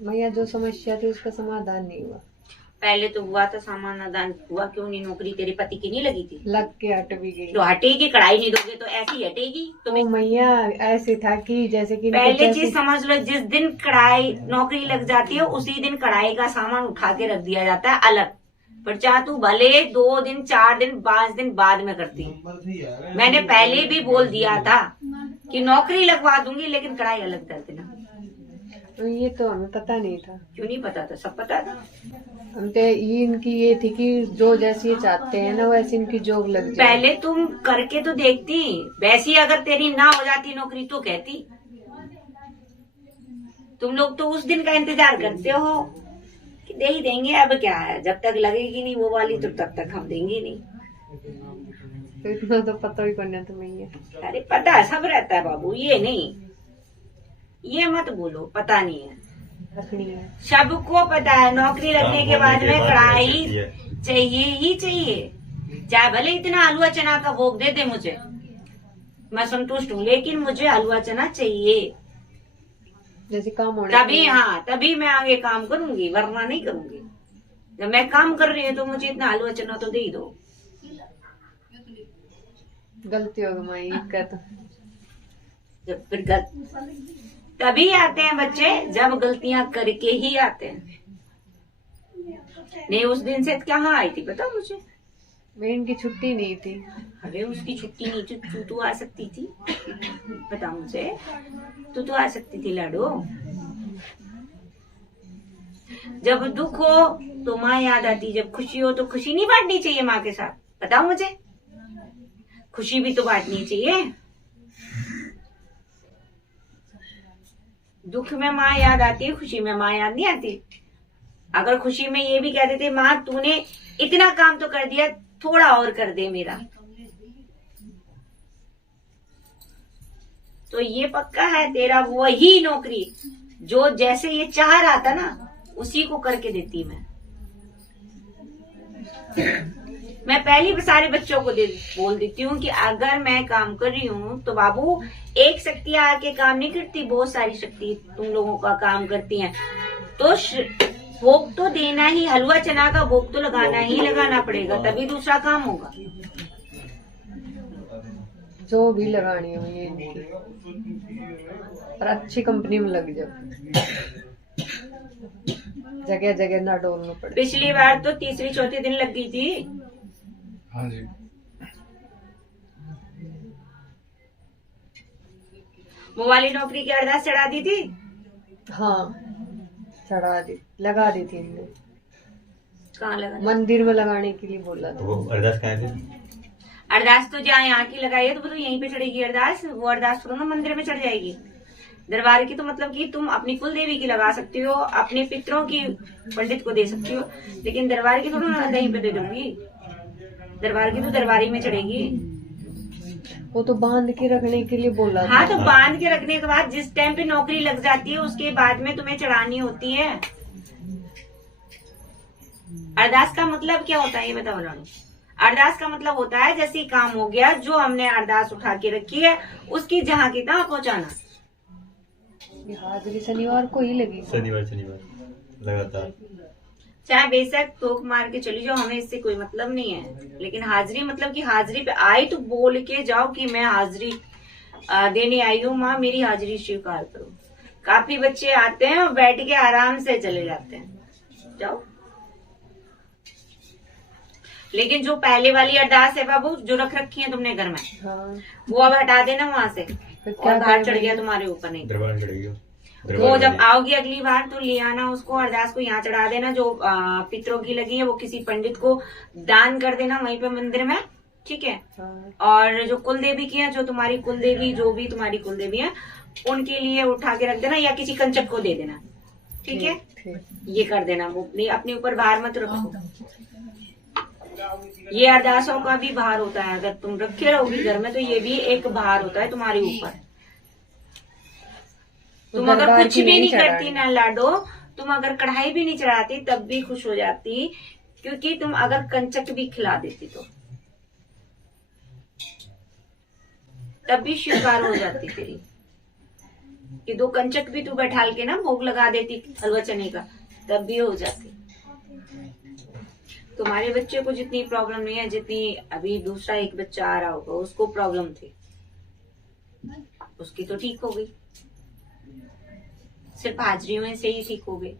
मैया जो समस्या थी उसका समाधान नहीं हुआ। पहले तो हुआ था समाधान, हुआ क्यों नहीं? नौकरी तेरे पति की नहीं लगी थी? लग के हट भी गई। तो हटेगी, कढ़ाई नहीं दोगे तो ऐसी हटेगी तो मैया ऐसे था कि जैसे कि पहले चीज समझ लो, जिस दिन कढ़ाई नौकरी लग जाती है उसी दिन कढ़ाई का सामान उठा के रख दिया जाता है अलग। पर चाहे तू भले 2 दिन 4 दिन 5 दिन बाद में करती है। मैंने पहले भी बोल दिया था कि नौकरी लगवा दूंगी लेकिन कढ़ाई अलग कर देना। तो ये तो हमें पता नहीं था। क्यों नहीं पता था? सब पता था। हम तो ये इनकी ये थी कि जो जैसी ये चाहते हैं ना वैसे इनकी जॉब लग जाए। पहले तुम करके तो देखती, वैसी अगर तेरी ना हो जाती नौकरी तो कहती। तुम लोग तो उस दिन का इंतजार करते हो कि दे ही देंगे, अब क्या है, जब तक लगेगी नहीं वो वाली तो तब तक हम देंगे नहीं। तो इतना तो पता ही करना तो नहीं है। अरे पता है, सब रहता है बाबू, ये नहीं, ये मत बोलो पता नहीं है। रखनी है सबको पता है नौकरी लगने के बाद में कढ़ाई चाहिए ही चाहिए। चाहे भले इतना हलवा चना का भोग दे दे मुझे, मैं संतुष्ट हूँ, लेकिन मुझे हलवा चना चाहिए। जैसे काम होने तभी, हाँ तभी मैं आगे काम करूंगी, वरना नहीं करूंगी। जब मैं काम कर रही हूँ तो मुझे इतना हलवा चना तो दे ही दो। गलती होगी माई का तो। जब फिर तभी आते हैं बच्चे जब गलतियां करके ही आते हैं। नहीं उस दिन से कहाँ आई थी पता मुझे? मैं इनकी छुट्टी नहीं थी। अरे उसकी छुट्टी नहीं थी, तू आ सकती थी, बता मुझे। तू आ सकती थी लाडो। जब दुख हो तो माँ याद आती, जब खुशी हो तो खुशी नहीं बांटनी चाहिए माँ के साथ? बताओ मुझे, खुशी भी तो बांटनी चाहिए। दुख में माँ याद आती है, खुशी में माँ याद नहीं आती। अगर खुशी में ये भी कह देते माँ तूने इतना काम तो कर दिया, थोड़ा और कर दे मेरा, तो ये पक्का है तेरा वही नौकरी जो जैसे ये चाह रहा था ना उसी को करके देती मैं पहले सारे बच्चों को बोल देती हूँ कि अगर मैं काम कर रही हूँ तो बाबू एक शक्ति आके काम नहीं करती, बहुत सारी शक्ति तुम लोगों का काम करती हैं। तो भोग तो देना ही, हलवा चना का भोग तो लगाना पड़ेगा, तभी दूसरा काम होगा। जो भी लगानी है ये इनकी, और अच्छी कंपनी में लग जाओ, जगह जगह ना डोलना पड़े। पिछली बार तो तीसरी चौथी दिन लग गई थी। हाँ जी। वो वाली नौकरी की अरदास चढ़ा दी थी। हाँ चढ़ा दी, लगा दी थी इनने। कहाँ लगा? मंदिर में लगाने के लिए बोला था। वो अरदास कहाँ थी? अरदास तो जहाँ यहाँ की लगाई है तो यहीं पे चढ़ेगी अरदास। वो अरदास थोड़ा ना मंदिर में चढ़ जाएगी। दरबार की तो मतलब कि तुम अपनी कुल देवी की लगा सकती हो, अपने पितरों की पंडित को दे सकती हो, लेकिन दरबार की थोड़ा ना कहीं पे दे दूंगी। दरबार की तो दरबारी में चढ़ेगी। वो तो बांध के रखने के लिए बोला था। हाँ तो बांध के रखने के बाद जिस टाइम पे नौकरी लग जाती है उसके बाद में तुम्हें चढ़ानी होती है। अरदास का मतलब क्या होता है ये बताओ रानू? अरदास का मतलब होता है जैसे काम हो गया, जो हमने अरदास उठा के रखी है उसकी जहाँ की तहाँ पहुँचाना। हाजिरी शनिवार को ही लगी। शनिवार लगातार, चाहे बेशक तोक मार के चली जाओ, हमें इससे कोई मतलब नहीं है, लेकिन हाजिरी मतलब कि हाजिरी पे आई तो बोल के जाओ कि मैं हाजिरी देने आई हूँ, माँ मेरी हाजिरी स्वीकार करो। काफी बच्चे आते हैं और बैठ के आराम से चले जाते हैं, जाओ। लेकिन जो पहले वाली अरदास है बाबू जो रख रखी है तुमने घर में, हाँ। वो अब हटा देना वहां से, और बाहर चढ़ गया तुम्हारे ऊपर नहीं। दरबार चढ़ेगी वो जब आओगी अगली बार तो ले आना उसको, अरदास को यहाँ चढ़ा देना। जो पितरों की लगी है वो किसी पंडित को दान कर देना वहीं पे मंदिर में, ठीक है। हाँ। और जो कुल देवी की है, जो तुम्हारी कुल देवी, जो भी तुम्हारी कुल देवी है, उनके लिए उठा के रख देना या किसी कंचक को दे देना, ठीक है। ये कर देना, वो अपने ऊपर भार मत रखो। ये अरदासों का भी भार होता है, अगर तुम रखे रहोगी घर में तो ये भी एक भार होता है तुम्हारे ऊपर। तुम अगर कुछ भी नहीं करती ना लाडो, तुम अगर कढ़ाई भी नहीं चढ़ाती तब भी खुश हो जाती, क्योंकि तुम अगर कंचक भी खिला देती तो तब भी स्वीकार हो जाती तेरी। कि 2 कंचक भी तू बैठाल के ना भोग लगा देती हलवा चने का, तब भी हो जाती। तुम्हारे बच्चे को जितनी प्रॉब्लम नहीं है जितनी अभी दूसरा एक बच्चा आ रहा होगा उसको प्रॉब्लम थी, उसकी तो ठीक हो गई, सिर्फ हाजिरियों से ही ठीक हो गई।